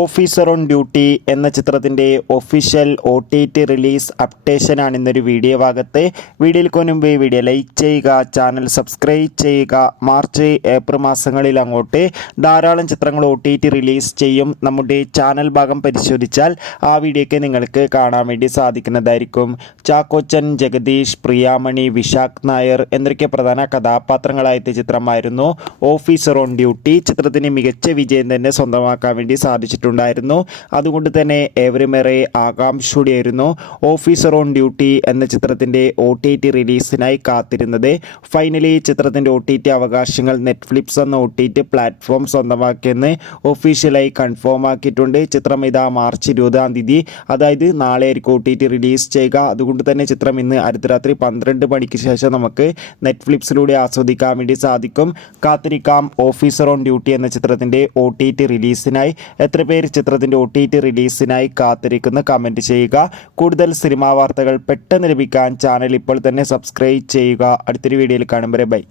Officer on duty എന്ന ചിത്രത്തിൻ്റെ official OTT release അപ്ഡേഷനാണ് ഇന്നൊരു വീഡിയോ ഭാഗത്ത്. വീഡിയോയ്ക്ക് മുൻപ് വീഡിയോ ലൈക്ക് ചെയ്യുക, ചാനൽ സബ്സ്ക്രൈബ് ചെയ്യുക. മാർച്ച് ഏപ്രിൽ മാസങ്ങളിൽ അങ്ങോട്ട് ധാരാളം ചിത്രങ്ങൾ OTT റിലീസ് ചെയ്യും. നമ്മുടെ ചാനൽ ഭാഗം പരിശോധിച്ചാൽ ആ വീഡിയോയ്ക്ക് നിങ്ങൾക്ക് കാണാൻ വേണ്ടി സാധിക്കുന്നതായിരിക്കും. ചാക്കോച്ചൻ, ജഗദീഷ്, പ്രിയാമണി, വിശാഖ് നായർ എന്നൊക്കെ പ്രധാന കഥാപാത്രങ്ങളായ ചിത്രമായിരുന്നു ഓഫീസർ ഓൺ ഡ്യൂട്ടി. ചിത്രത്തിന് മികച്ച വിജയം തന്നെ സ്വന്തമാക്കാൻ വേണ്ടി സാധിച്ചിട്ടുണ്ട്. അതുകൊണ്ട് തന്നെ ഏവരുമേറെ ആകാംക്ഷയോടെയായിരുന്നു ഓഫീസർ ഓൺ ഡ്യൂട്ടി എന്ന ചിത്രത്തിൻ്റെ OTT റിലീസിനായി കാത്തിരുന്നത്. ഫൈനലി ചിത്രത്തിൻ്റെ OTT അവകാശങ്ങൾ നെറ്റ്ഫ്ലിക്സ് എന്ന OTT പ്ലാറ്റ്ഫോം സ്വന്തമാക്കിയെന്ന് ഒഫീഷ്യലായി കൺഫേം ആക്കിയിട്ടുണ്ട്. ചിത്രം ഇതാ മാർച്ച് 20-ാം തീയതി, അതായത് നാളെ ആയിരിക്കും OTT റിലീസ് ചെയ്യുക. അതുകൊണ്ട് തന്നെ ചിത്രം ഇന്ന് അർദ്ധരാത്രി 12 മണിക്ക് ശേഷം നമുക്ക് നെറ്റ്ഫ്ലിക്സിലൂടെ ആസ്വദിക്കാൻ വേണ്ടി സാധിക്കും. കാത്തിരിക്കാം ഓഫീസർ ഓൺ ഡ്യൂട്ടി എന്ന ചിത്രത്തിൻ്റെ OTT റിലീസിനായി. എത്ര പേര് ചിത്രത്തിൻ്റെ OTT റിലീസിനായി കാത്തിരിക്കുന്ന കമൻറ്റ് ചെയ്യുക. കൂടുതൽ സിനിമാ വാർത്തകൾ പെട്ടെന്ന് ലഭിക്കാൻ ചാനൽ ഇപ്പോൾ തന്നെ സബ്സ്ക്രൈബ് ചെയ്യുക. അടുത്തൊരു വീഡിയോയിൽ കാണും വരെ ബൈ.